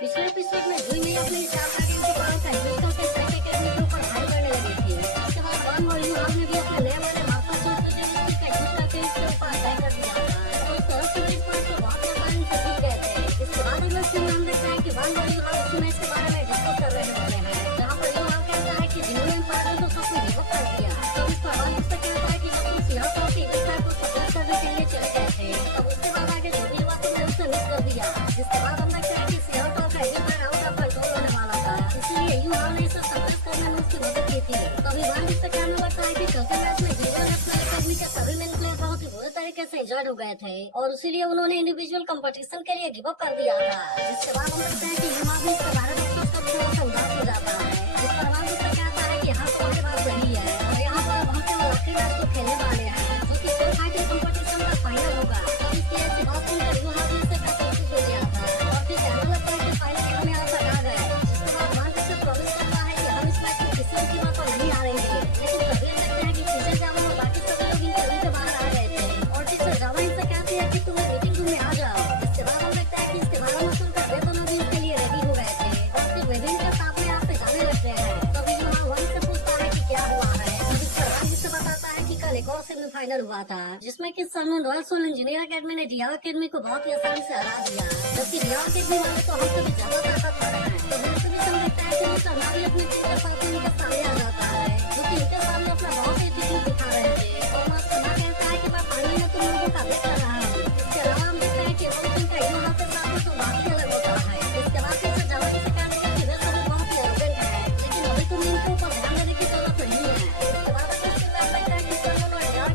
पिछले एपिसोड में जुई ने अपने स्टाफ एकेडमी के पावर का यूज करके स्टेट एकेडमी के ऊपर हाई करने लगी थी। इसके बाद वन और यू ने भी अपने नए वाले मास्टर सूट का यूज करके इसके ऊपर अटैक कर दिया था। तो सर्फ के इस पार्ट को बहुत आसानी से जीत गए थे। इसके बाद अगले सीन में हम देखते हैं कि वन और यू इस मैच के बारे में डिस्कस कर रहे होते हैं, जहाँ पर यू कहता है कि जिन्होंने एम्पायर को सब कुछ गिव अप कर दिया। तो इस पर वन इससे कहता है कि वो तुम सियासत की इच्छा को सपोर्ट करने के लिए चले गए थे। तब उसके बाद आगे जो भी बात तुमने उससे मिस कर दिया। जिसके बाद हम देखते हैं कि सियासत का एम्पायर आउट ऑफ कंट्रोल होने वाला था, इसलिए यू ने इसे सप्रेस करने में उसकी मदद की थी। तभी वन इससे कहने लगता है कि चौथे मैच में जीरो नेशनल एकेडमी के सभी मेन प्लेयर बहुत ही बुरे तरीके से इंजर्ड हो गए थे और इसीलिए उन्होंने इंडिविजुअल कंपटीशन के लिए गिव अप कर दिया था। जिसके बाद हम देखते हैं कि युवा भी इसके बारे में सोचकर थोड़ा सा उदास हो जाता है। जिस पर वन इससे कहता है कि हाँ तुम्हारी बात सही है और यहाँ पर हम केवल आखिरी मैच को खेलने वाले हैं, जो कि फोर फाइटिंग कंपटीशन का फाइनल होगा। तो इसकी ऐसी बात सुनकर युवा भी इससे काफी खुश हो गया था और फिर कहने लगता है कि फाइनल में यहाँ तक आ गए। जिसके बाद वन इससे प्रॉमिस करता है कि हम इस मैच में किसी भी कीमत पर नहीं हारेंगे। लेकिन तभी हम देखते हैं कि टीचर जावा और बाकी सभी लोग इन रूम के बाहर आ गए थे और टीचर जावा इनसे कहती है कि तुम मीटिंग रूम में आ जाओ। इसके बाद हम देखते हैं कि इसके बारे में सुनकर वे दोनों भी इसके लिए रेडी हो गए थे और फिर वे भी इनके साथ में यहाँ से जाने लगते हैं। तभी युवा वन से पूछता है कि क्या हुआ है। जिस पर वन इससे बताता है कि कल एक और सेमीफाइनल हुआ था, जिसमें कि Salman Royal Soul Engineer Academy ने डीआर अकेडमी को बहुत ही आसानी से हरा दिया, जबकि डीआर अकेडमी वाले तो हमसे भी ज्यादा ताकतवर हैं। तो वैसे भी हम देखते हैं कि मिस्टर नावी अपनी टीम के साथ इनके सामने आ जाता है, जो कि इनके सामने अपना बहुत ही टेक्निक दिखा रहे थे और मास्टर ना कहता है कि मैं पानी में तुम लोगों का देख रहा हूँ। इसके अलावा हम देखते हैं कि टीम का यूं हाथ के साथ तो बात ही अलग होता है। इसके बाद फिर जावा से कहने लगे कि वे सभी बहुत ही एरोगेंट है, लेकिन अभी तुम इनके ऊपर ध्यान देने की जरूरत नहीं है। इसके बाद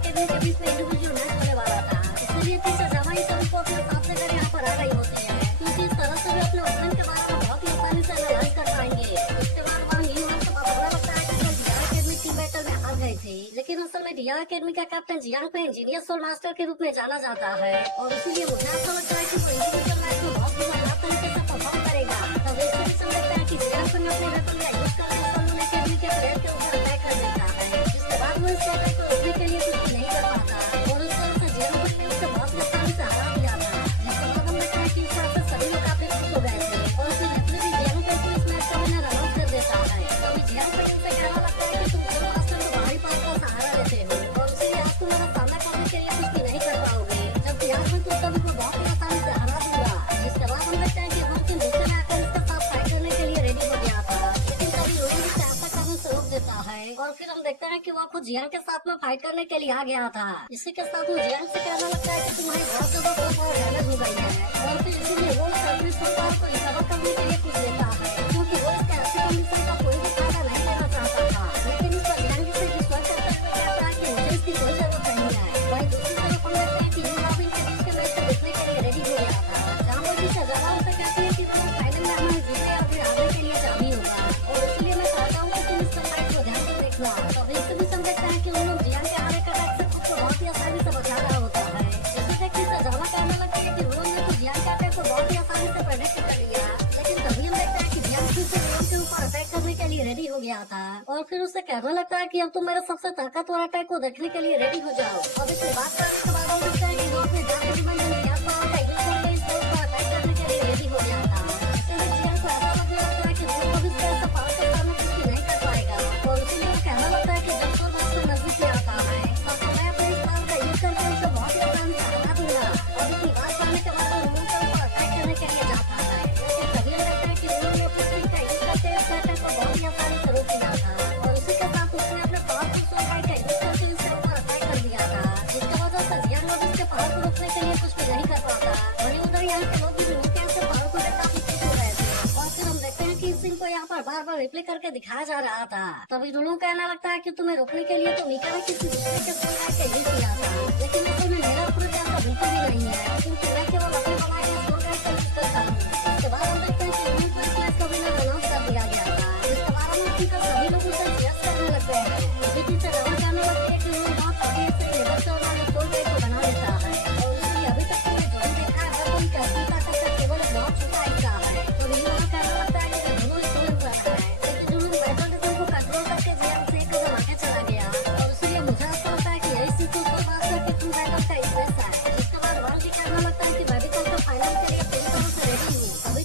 के बीच में इंडिविजुअल मैच होने वाला था, इसलिए टीचर जावा इस सभी को अपने साथ लेकर यहाँ पर आ रही होती है, क्योंकि इस तरह से वे अपने ओपोनेंट के बारे में बहुत ही आसानी से एनालाइज कर पाएंगे। इसके बाद वहाँ यू को पता लगता है कि डीआर अकेडमी टीम बैटल में हार गई थी, लेकिन असल में डीआर अकेडमी का कैप्टन जियांग को इंजीनियर सोल मास्टर के रूप में जाना जाता है और इसीलिए मुझे ऐसा लगता है कि वो इंडिविजुअल मैच में बहुत ही खराब तरीके से परफॉर्म करेगा। तब इससे समझता है कि जियांग को अपने वेपन का यूज करके सोल अकेडमी के प्लेयर के ऊपर अटैक कर देता है। जिसके बाद वो इस अटैक को रोकने के लिए कुछ नहीं कर पाता और उस तरह से जियांग ने उसे बहुत आसानी से हरा दिया था। जिसके बाद हम देखते हैं कि इस तरह से सभी लोग काफी खुश हो गए थे और फिर रेफरी भी जियांग को इस मैच का विनर अनाउंस कर देता है। तभी जियांग को इनसे कहना लगता है कि तुम सोल मास्टर को बाहरी पास का सहारा लेते हो और इसीलिए आज तुम्हारा सामना करने के लिए कुछ भी नहीं कर पाओगे, जबकि आज मैं तुम सभी को बहुत ही आसानी से हरा दूंगा। जिसके बाद हम देखते हैं कि हम फिर दूसरे में आकर इसके साथ फाइट करने के लिए रेडी हो गया था, लेकिन तभी रोहित इसे ऐसा करने से रोक देता है और फिर हम देखते हैं कि वो खुद जियांग के साथ में फाइट करने के लिए आ गया था। इसी के साथ वो जियांग से कहने लगता है कि तुम्हारी बहुत ज्यादा डैमेज हो गई है और फिर इसीलिए वो सर्विस को रिकवर करने के लिए कुछ देता है, क्योंकि वो इसके ऐसी कंडीशन का कोई भी फायदा नहीं लेना चाहता था। लेकिन इस पर जियांग से विश्वास करते हुए कहता है कि मुझे इसकी कोई जरूरत नहीं है। वहीं दूसरी तरफ हम देखते हैं कि युवा भी इनके बीच के मैच को देखने के लिए रेडी हो गया था, जहाँ पर भी सजावा उसे कहती है कि वो फाइनल में हमें जीतने या फिर हारने के लिए चाबी होगा और इसलिए मैं चाहता हूँ कि तुम इस फाइट को ध्यान से देखना। तब इससे भी हम देखते हैं कि उन लोग जियांग के हारे का अटैक से खुद को बहुत ही आसानी से बचा रहा होता है। जैसे देख कि सजावा कहने लगती है कि उन्होंने तो जियांग के अटैक को बहुत ही आसानी से प्रेडिक्ट कर लिया, लेकिन तभी हम देखते हैं कि जियांग फिर से रोहन के ऊपर अटैक करने के लिए रेडी हो गया था और फिर उसे कहने लगता है कि अब तुम मेरे सबसे ताकतवर अटैक को देखने के लिए रेडी हो जाओ। अब इससे बात करने के बाद हम देखते हैं कि वो अपने जाके डिमांड में क्या पावर का यूज करके इस बॉल पर अटैक करने के लिए रेडी हो गया था। इसलिए जियांग को ऐसा लगने लगता है कि वो अब इस तरह से पावर के सामने कुछ भी नहीं कर पाएगा और इसीलिए वो कहना लगता है कि जब सोल मास्टर नजदीक से आता है तब मैं अपने इस पावर का यूज करके उसे बहुत ही आसानी से हरा दूंगा और इतनी बात करने के बाद वो रूम के ऊपर अटैक करने के लिए जाता है। लेकिन तभी हम देखते हैं कि उन्होंने अपने टीम का यूज करके इस अटैक को बहुत ही आसानी से रोक दिया था और इसी के साथ उसने अपने पावर को सोल का यूज करके इसके ऊपर अटैक कर दिया था, जिसकी वजह से जियांग लोग इसके पावर को रोकने के लिए कुछ भी नहीं कर पाता। वहीं उधर यहाँ के लोग भी मीका से पावर को काफी खुश हो रहे थे और फिर हम देखते हैं कि इस सीन को यहाँ पर बार बार रिप्ले करके दिखाया जा रहा था। तभी रुलू कहना लगता है कि तुम्हें रोकने के लिए तो मीका ने किसी दूसरे के सोल का यूज किया था, लेकिन असल में मेरा अप्रोच ऐसा बिल्कुल भी नहीं है, क्योंकि मैं केवल अपने बनाए गए सोल का यूज करता हूँ। इसके बाद हम देखते हैं कि रूम को इस मैच का विनर अनाउंस कर दिया गया था, जिसके बाद हम सभी लोग उसे चेयर्स करने लगते हैं। अभी से रवा कहने लगते हैं कि वो बहुत तेजी से लेबर से और सोल को बना देता है और इसलिए अभी तक मैंने जो भी देखा है वो उनकी असली ताकत का केवल एक बहुत छोटा हिस्सा है। तो रियो कहने लगता है कि जुनून स्टोरेज कर रहा है, लेकिन जुनून बैटल को कंट्रोल करके जियांग से एक कदम आगे चला गया और इसलिए मुझे ऐसा लगता है कि यही सीख सोल मास्टर के तुम बैटल का एक हिस्सा है। जिसके बाद वन भी कहने लगता है कि मैं भी कल का फाइनल के लिए पूरी तरह से रेडी हूँ। अभी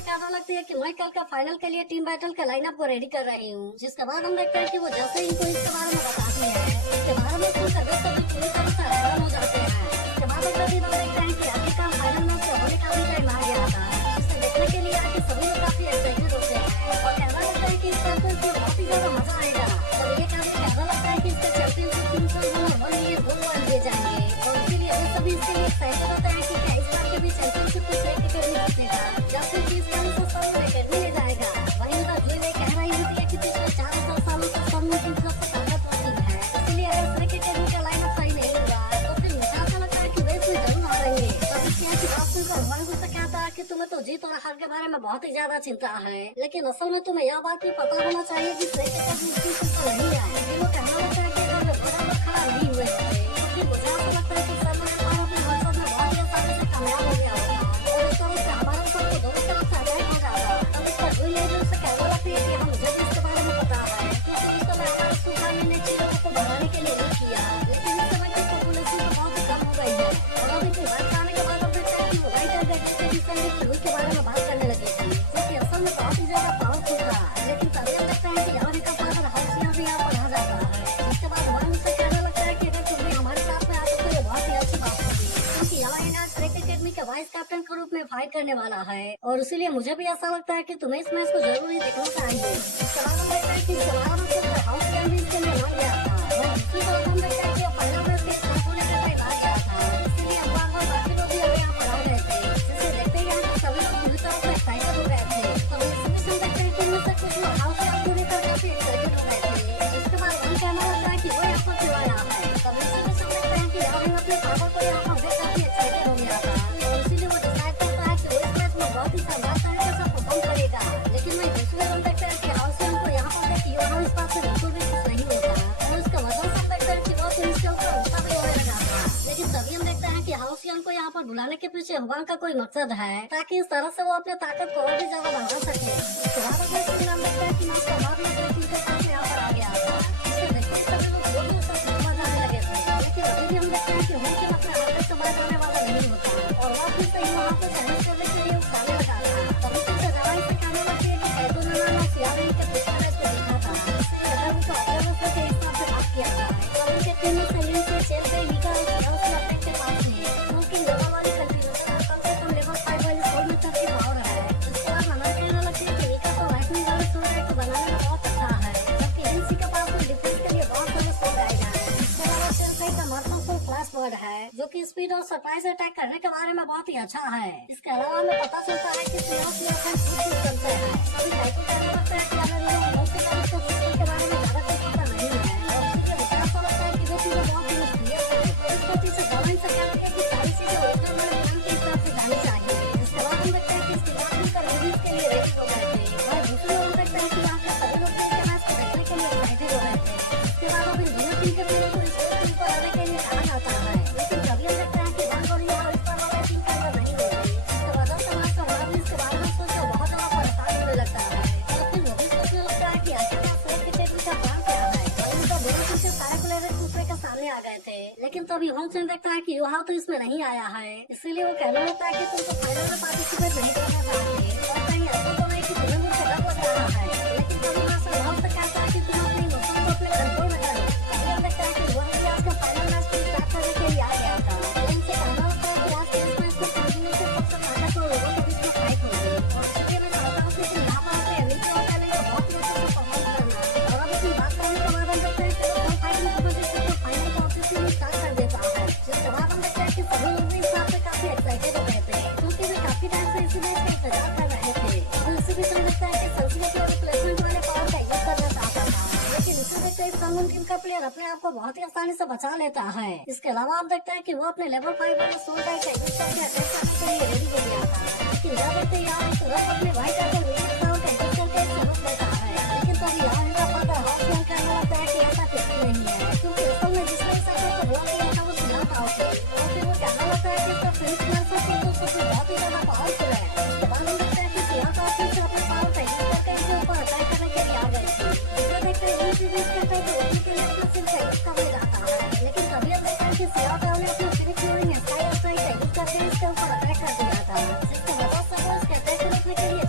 से कहने लगती है कि मैं कल का फाइनल के लिए टीम बैटल के लाइनअप को रेडी कर रही हूँ। जिसके बाद हम देखते हैं कि वो जैसे ही इनको इसके बारे में बताती है, इसके बारे में सुनकर वे सभी पूरी तरह से हैरान हो जाते हैं। इसके बाद अगले दिन हम देखते हैं कि आखिरकार फाइनल मैच होने का भी टाइम आ गया था, जिसे देखने के लिए आके सभी लोग काफी एक्साइटेड होते हैं और कहना लगता है कि इस चैंपियनशिप में बहुत ही ज्यादा मजा आएगा। और ये कहना लगता है कि इसके चैंपियनशिप टीम को 1 मिलियन गोल्ड दिए जाएंगे और इसीलिए वे सभी इसके लिए एक्साइटेड होते हैं कि क्या इस बार के भी चैंपियनशिप को क्रिकेट में जीतेगा या फिर कि इसका आंसर सब एकेडमी ले जाएगा। वहीं उधर जो ये कह रही होती है कि पिछले 400 सालों तक सब में टीम सबसे ताकतवर टीम है, इसलिए अगर क्रिकेट एकेडमी का लाइनअप सही नहीं होगा तो फिर मुझे ऐसा लगता है कि वे कोई जरूर हारेंगे। तब इसकी ऐसी बात सुनकर हमारे मुझसे कहता है कि तुम्हें तो जीत और हार के बारे में बहुत ही ज्यादा चिंता है, लेकिन असल में तुम्हें यह बात भी पता होना चाहिए कि क्रिकेट एकेडमी इतनी सिंपल नहीं है। फिर वो कहना लगता है कि अगर वे बराबर खड़ा नहीं हुए होते तो फिर मुझे ऐसा लगता है कि सलमान खान अपने मकसद में बहुत ही आसानी से कामयाब हो गया होगा और इस तरह से हमारा सबको दोनों तरफ से अटैक हो जाता। तब इस पर हुई लेजर से कहने लगती है कि हम मुझे भी इसके बारे में पता है, क्योंकि इस समय हमारे सुल्तान ने चीजों को बढ़ाने के लिए नहीं किया, लेकिन इस समय की पॉपुलेशन तो बहुत ही कम हो गई है। और अब इतनी बात खाने के बाद अब देखते हैं कि वो राइटर गैजेट के भी संगीत की हुई के बारे में बात करने लगी थी, जो कि असल में बहुत ही ज्यादा पावरफुल था। लेकिन तभी हम देखते हैं कि यहाँ का फादर हर्षिया भी यहाँ पर आ जाता है। इसके बाद वह मुझसे कहने लगता है कि अगर तुम भी हमारे साथ में आते तो ये बहुत ही अच्छी बात होगी, क्योंकि यहाँ इनाज क्रिकेट एकेडमी के वाइस कैप्टन के रूप में फाइट करने वाला है और इसीलिए मुझे भी ऐसा लगता है कि तुम्हें इस मैच को जरूर ही देखना चाहिए। इसके बाद हम देखते हैं कि इसके बारे में सिर्फ हाउस कैप्टन इसके लिए आ गया था और दूसरी तरफ हम देखते हैं कि फाइनल मैच के स्टार्ट होने का टाइम आ गया था, इसलिए हम बार-बार बाकी लोग भी यहाँ पर आ गए थे, जिसे देखते ही यहाँ सभी लोग पूरी तरह से एक्साइटेड हो गए थे। तो इसी बीच हम देखते हैं कि इनमें से कुछ लोग हाउस कैप्टन को लेकर काफी एक्साइटेड हो गए थे। जिसके बाद हम कहना लगता है कि वो यहाँ पर क्यों आया है। तब इसी बीच हम देखते हैं कि यहाँ अपने पापा को यहाँ पर देख काफी एक्साइटेड हो गया था और इसीलिए वो डिसाइड करता है कि वो इस मैच में बहुत ही शानदार तरीके से परफॉर्म करेगा। लेकिन वहीं दूसरे हम देखते हैं कि हाउस कैप्टन को यहाँ पर देख योहान इस बात से बिल्कुल भी खुश नहीं होता और उसका वजन सब देखते हैं कि बहुत ही मुश्किल से गुस्सा भी होने लगा था। लेकिन तभी हम देखते हैं कि हाउस कैप्टन को यहाँ पर बुलाने के पीछे हुआंग का कोई मकसद है, ताकि इस तरह से वो अपने ताकत को और भी ज्यादा बढ़ा सके। इसके बाद हम देखते हैं कि मास्टर बाद में अपने टीम के साथ यहाँ पर आ गया था, जिसे देखते ही सभी लोग जोर जोर से तालियां बजाने लगे थे। लेकिन अभी भी हम देखते हैं कि हुआंग अपने हाथ से बाहर जाने वाला नहीं होता और वह फिर से ही वहाँ पे चैलेंज करने के लिए उकसाने लगा था। तभी फिर से जवाई से कहने लगती है कि कैदो नाना सियाबी के पिछले मैच को देखा था, इसलिए अगर उनको ऑब्जर्वर के हिसाब से बात किया जाए तो उनके टीम में सलीम से चेल गई लीगा उसके अपने के पास है, क्योंकि लेवल वाली कंफ्यूजन कम से कम लेवल 5 वाली स्कोर में तक की पावर है। इसके बाद मना कहने लगती है कि लीगा तो लाइटनिंग वाले स्टोर बनाने में बहुत अच्छा है, जबकि एनसी के पास में डिफेंस के लिए बहुत सारे स्कोर आएगा है। इसके अलावा चेल का मार्शल क्लास वर्ड है, जो कि स्पीड और सरप्राइज अटैक करने के बारे में बहुत ही अच्छा है। इसके अलावा हमें पता चलता है कि प्लेऑफ में अपन खुद करते हैं। अभी टाइटल कहने लगता है कि हमें लोग मल्टी का इसको फुटबॉल के बारे में ज्यादा कुछ पता नहीं है और इसलिए मुझे ऐसा लगता है कि वो चीजें बहुत ही मुश्किल है। इसको पीछे गवर्नमेंट से कहते हैं कि सारी चीजें ओरिजिनल में नियम के हिसाब से जानी चाहिए। इसके बाद हम देखते हैं कि इसके बाद उनका रिलीज के लिए रेडी हो गए थे और दूसरे लोग देखते हैं कि वहाँ के सभी लोग के मैच को देखने के लिए एक्साइटेड हो गए थे। इसके बाद अब इन दोनों टीम के प्लेयर को इस टीम को आने के लिए कहा जाता है, लेकिन कभी हम देखते हैं कि रन और यहाँ इस पर वाला टीम के अंदर नहीं होती। इसके बाद हम समाज का हमारा भी इसके बारे में सोचकर बहुत ज्यादा परेशान होने लगता है और फिर वो भी सोचने लगता है कि आखिरकार सेफ क्रिकेट का प्लान क्या है। और उनका दोनों टीम के सारे प्लेयर एक दूसरे के सामने आ गए थे, लेकिन तभी होमचंद देखता है कि योहा तो इसमें नहीं आया है, इसीलिए वो कहने लगता है कि तुम तो फाइनल में पार्टिसिपेट नहीं करना चाहते और कहीं ऐसा तो नहीं कि तुम्हें मुझसे डर लग रहा है। लेकिन तभी मास्टर बहुत से कहता है कि तुम अपनी इमोशन को अपने कंट्रोल में करो। तभी हम देखते हैं कि वह भी आज का फाइनल मैच को स्टार्ट करने के लिए आ गया था। इनसे कहना लगता है कि आज के इस मैच को कंटिन्यू से सबसे ताकतवर लोगों के बीच में फाइट होगी और इसलिए मैं चाहता हूँ कि तुम यहाँ पर आके अमेरिका और पहले बहुत लोगों से परफॉर्म करना। और अब इतनी बात करने के बाद हम देखते हैं कि वो फाइटिंग कॉम्पिटिशन को फाइनल का ऑफिशियली स्टार्ट कर देता है। जिसके बाद हम देखते हैं कि सभी लोग भी इस बात से काफी एक्साइटेड हो गए थे, क्योंकि वे काफी टाइम से इसी मैच का इंतजार कर रहे थे। और इसी बीच हम देखते हैं कि संस्कृति और रिप्लेसमेंट वाले पावर का यूज करना चाहता था, लेकिन इसे देखते ही संगम टीम का प्लेयर अपने आप को बहुत ही आसानी से बचा लेता है। इसके अलावा हम देखते हैं कि वो अपने लेवल 5 वाले सोल का यूज करके अटैक करने के लिए रेडी हो गया था, लेकिन जब देखते ही यहाँ तुरंत अपने भाई का यूज करके एक सबक देता है। लेकिन तभी यहाँ इनका पता हाथ में कहने लगता है कि ऐसा कुछ नहीं है, क्योंकि असल में जिसने इस सबक को ब्लॉक किया था वो सिला था उसे। और फिर वो कहना लगता है कि इसका फिनिश मैच तो बहुत ही ज्यादा पावरफुल है। इसके बाद हम देखते हैं कि सिया का फिर से अपने पावर का यूज करके इनके ऊपर अटैक करने के लिए आ गई थी। इसे देखते ही इसी बीच कहते हैं कि उसी के लिए अपना सिर्फ यूज करने जाता है, लेकिन तभी हम देखते हैं कि सिया का ने अपने फिनिश स्काई और का यूज करके इसके ऊपर अटैक कर दिया था, जिसकी वजह से वो इसके अटैक को रोकने के लिए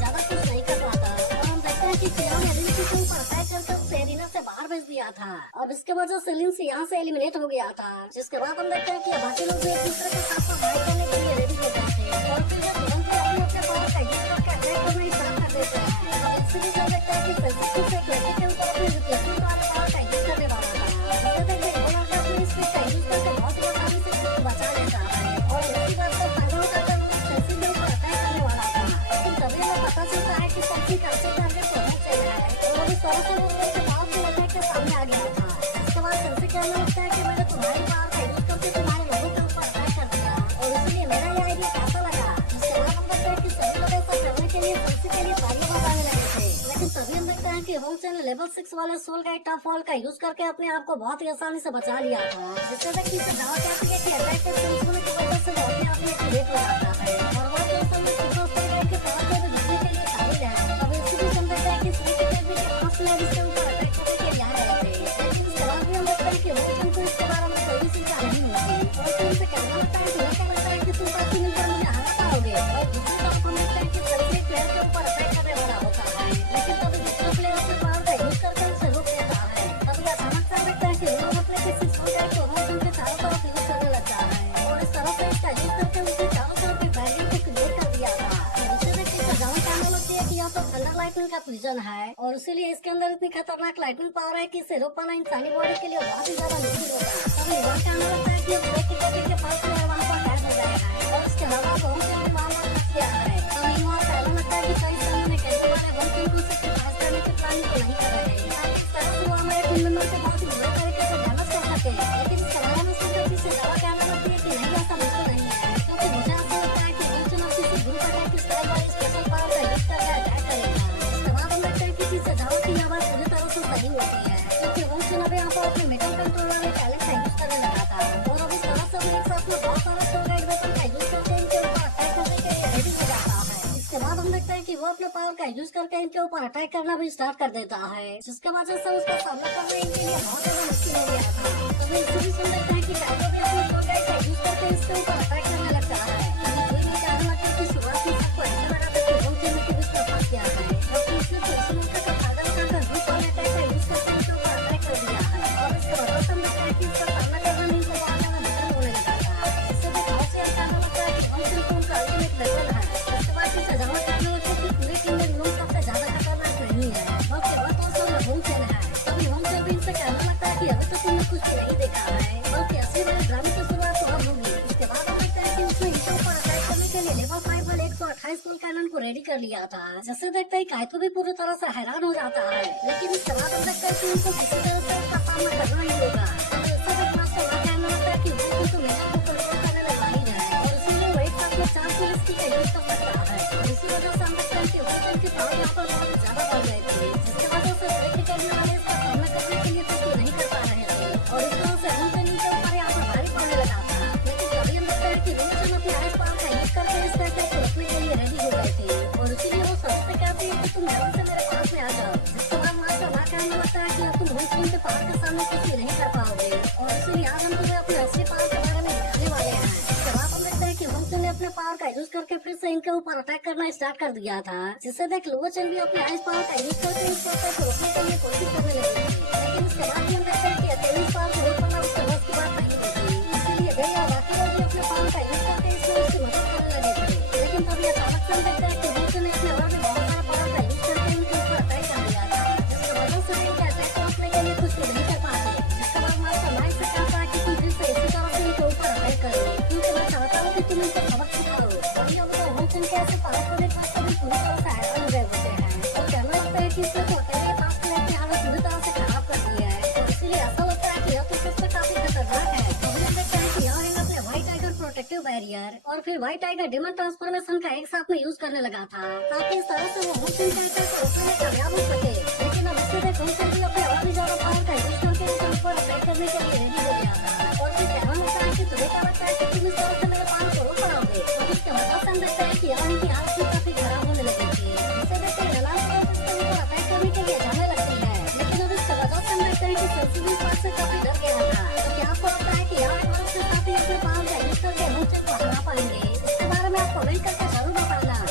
था। अब इसके वजह से लिंस यहाँ से एलिमिनेट हो गया था, जिसके बाद हम देखते हैं कि बाकी लोग भी एक दूसरे के साथ फाइट करने के लिए रेडी हो गए थे और फिर जब तुरंत अपने अपने पावर का यूज करके अटैक करना स्टार्ट कर देते हैं। अब इससे भी हम देखते हैं कि फेसबुक से एक लड़के के ऊपर अपने रिप्लेसमेंट वाले पावर का यूज करने वाला था। इससे देखते हैं वो लड़का अपने स्पीड का यूज करके बहुत ही आसानी से खुद को बचा लेता है और इसी बात को फायदा उठाकर वो सेंसी के ऊपर अटैक करने वाला था। लेकिन तभी हमें पता चलता है कि सेंसी कैसे टारगेट को पहुंच गया है और वो इस तरह से वो उसके पावर के अटैक के सामने आ गया था। इसके बाद सेंसी कहने लगता है कि मैंने तुम्हारी पावर का यूज करके तुम्हारे लोगों के ऊपर अटैक कर दिया और इसलिए मेरा ये आइडिया कैसा लगा। जिसके बाद हम देखते हैं कि सभी लोग ऐसा करने के लिए सेंसी के लिए तालियां बजाने लगे थे। लेकिन तभी हम देखते हैं कि होंगचन ने लेवल 6 वाले सोल गाइड टॉप वॉल का यूज करके अपने आप को बहुत ही आसानी से बचा लिया था, जिससे व्यक्ति से दावा कहती है कि अटैक के सेंस होने की वजह से वो अपने आप में एक्टिवेट हो जाता है और वो तो असल में सुपर सोल गाइड के पावर को भी जीतने के लिए काबिल है। अब इसी बीच हम देखते हैं कि स्वीट भी के 5 प्लेयर इसके ऊपर अटैक करने के लिए आ रहे थे। लेकिन इसके बाद भी हम देखते हैं कि होंगचन को इसके बारे में कोई चिंता नहीं होती और फिर उनसे कहना लगता है कि क्या लगता है कि तुम साथी मिलकर मुझे हरा पाओगे। और दूसरी तरफ हम देखते हैं कि सभी एक प्लेयर के ऊपर अटैक करने वाला होता है, लेकिन तभी दूसरा प्लेयर अपने पावर का यूज करके उसे रोक देता है। तभी अचानक से देखते हैं कि वो लोग अपने किसी सोल गाइड को होंगचन के चारों तरफ यूज करने लगता है और इस तरह से इसका यूज करके उसके चारों तरफ एक बैरियर को क्रिएट कर दिया था। दूसरे व्यक्ति से जान कहने लगती है कि यह तो थंडर लाइटनिंग का प्रिजन है और इसीलिए इसके अंदर इतनी खतरनाक लाइटनिंग पावर है कि इसे रोक पाना इंसानी बॉडी के लिए बहुत ही ज्यादा मुश्किल होता है। तभी युवा कहने लगता है कि उस व्यक्ति के पास प्लेयर वहाँ पर कैद हो गए हैं और इसके अलावा होंगचन भी वहाँ पर फंस गया है। तभी युवा कहने लगता है कि कई समय में कई बार होंगचन को उससे पास करने की प्लानिंग तो नहीं कर रहे हैं। इस तरह से वो हमारे टीम मेंबर को बहुत ही बुरे तरीके से डैमेज कर सके। लेकिन इस सवाल में उसकी गलती से दवा कहने लगती है कि नहीं, ऐसा बिल्कुल नहीं है, क्योंकि मुझे ऐसा लगता है कि होंगचन अब किसी ग्रुप अटैक की स्टाइल वाली स्पेशल पावर का यूज करके अटैक करेगा। इसके बाद हम देखते हैं कि किसी से दवा की आवाज पूरी तरह से सही होती है, क्योंकि होंगचन अब यहाँ पर अपने मेटल कंट्रोल वाले टैलेंट का यूज करने लगा था और अब इस तरह से वो एक साथ में बहुत सारा सोल गाइड वेपन का यूज करके इनके ऊपर अटैक करने के लिए रेडी हो जाता है। इसके बाद हम देखते हैं कि वो अपने पावर का यूज करके इनके ऊपर अटैक करना भी स्टार्ट कर देता है, जिसके वजह से उसका सामना करना इनके लिए बहुत ज्यादा मुश्किल हो गया था। तो वे इसी भी सुन देखते हैं कि काइटो भी अपने सोल गाइड का यूज करके इसके ऊपर अटैक करने लगता है। अभी कोई नहीं कहने लगता कि शुरुआत में सबको ऐसा लगा था कि होंगचन ने किसी तरह फंस गया है, क्योंकि इसने तो इस मौके का फायदा उठाकर ग्रुप वाले अटैक का यूज करके इनके ऊपर अटैक कर दिया है और इसके वजह से हम देखते हैं कि इसका सामना करना नहीं को आने में मुश्किल होने लगा था। इससे भी बहुत से कहने लगता है कि होंगचन को उनका अल्टीमेट वेपन है। इसके बाद की सजावट करने लगता है कि पूरी टीम में लोग सबसे ज्यादा खतरनाक नहीं है, बल्कि वह तो असल में होंगचन है। तभी होंगचन भी इनसे कहने लगता है कि अभी तो तुमने कुछ भी नहीं देखा है, बल्कि असली वाले ड्रामे की शुरुआत तो अब होगी। इसके बाद हम देखते हैं कि उसने इनके ऊपर अटैक करने के लिए लेवल 5 वाले 128 सोल कैनन को रेडी कर लिया था, जिससे देखते ही काइटो भी पूरी तरह से हैरान हो जाता है। लेकिन इसके बाद हम देखते हैं कि उनको किसी तरह से उसका सामना करना ही होगा। तभी उससे भी मास्टर वह कहने लगता है कि वो तो मेरा को कंट्रोल करने में माहिर है और इसीलिए वो एक साथ में 4 पुलिस का यूज कर सकता है। इसी वजह से हम देखते हैं कि होंगचन की पावर यहाँ पर बहुत ज्यादा बढ़ गई थी, जिसकी वजह से ब्रेक करने वाले इसका सामना करने के लिए कुछ नहीं कर पा रहे थे और इस तरह से होंगचन इनके ऊपर यहाँ पर भारी पड़ने लगा था। लेकिन तभी हम देखते हैं कि होंगचन अपने आइस पावर का यूज करके इस अटैक को रोकने के लिए रेडी हो गए थे और इसीलिए वो सबसे कहती है कि तुम जल्दी से मेरे पास में आ जाओ। जिसके बाद मास्टर ना कहने लगता है कि अब तुम होंगचन के पावर के सामने कुछ भी नहीं कर पाओगे और इसीलिए आज हम तुम्हें अपने असली पावर के बारे में दिखाने वाले हैं। इसके बाद हम देखते हैं कि होंगचन ने अपने पावर का यूज करके फिर से इनके ऊपर अटैक करना स्टार्ट कर दिया था, जिससे देख लुओचन भी अपने आइस पावर का यूज करके इस अटैक को रोकने के लिए कोशिश करने लगी थी। लेकिन उसके बाद भी हम देखते हैं कि अकेले इस पावर को रोक पाना उसके बस की बात नहीं होती, इसीलिए गई और बाकी लोग भी अपने पावर का यूज करके इसमें उसकी मदद करने लगे थे। लेकिन तभी अचानक से हम देखते हैं कि होंगचन ने अपने वर्ल्ड में बहुत सारा पावर का यूज करके इनके ऊपर अटैक कर दिया था, जिसकी वजह से इनके अटैक को रोकने के लिए कुछ भी नहीं कर पाते। जिसके बाद मास्टर नाइट से कहता है कि तुम फिर से इसी तरह से इनके ऊपर अटैक करो, क्योंकि मैं चाहता हूँ कि तुम इनको सबक सिखाओ। तभी हम तो होंगचन के ऐसे पावर को देखकर सभी पूरी तरह से हैरान हो गए होते हैं और कहने लगते हैं कि इसने तो अकेले पास प्लेयर की हालत पूरी तरह से खराब कर दी है और इसीलिए ऐसा लगता है कि यह तो सच में काफी खतरनाक है। तभी हम देखते हैं कि यहाँ इन अपने व्हाइट टाइगर प्रोटेक्टिव बैरियर और फिर व्हाइट टाइगर डेमन ट्रांसफॉर्मेशन का एक साथ में यूज करने लगा था, ताकि इस तरह से वो होंगचन के अटैक को रोकने में कामयाब हो सके। लेकिन अब इससे देख होंगचन भी अपने और भी ज्यादा पावर का यूज करके इनके ऊपर अटैक करने के लिए रेडी हो गया था और फिर कहना लगता है कि तुम्हें क्या लगता है कि तुम इस तरह से मेरे पावर को रोक पाओगे। तो इसके वजह से हम देखते हैं कि यहाँ इनकी हालत भी काफी खराब होने लगी थी, जिससे देखते हैं डलास को इसके ऊपर अटैक करने के लिए जाने लगती है। लेकिन अब इसके वजह से हम देखते हैं कि सेंसी भी इस बात से काफी डर गया था, क्योंकि आपको लगता है कि यहाँ एक बार से काफी अपने पावर का यूज करके होंगचन को हरा पाएंगे। इसके बारे में आप कमेंट करके जरूर बताएं।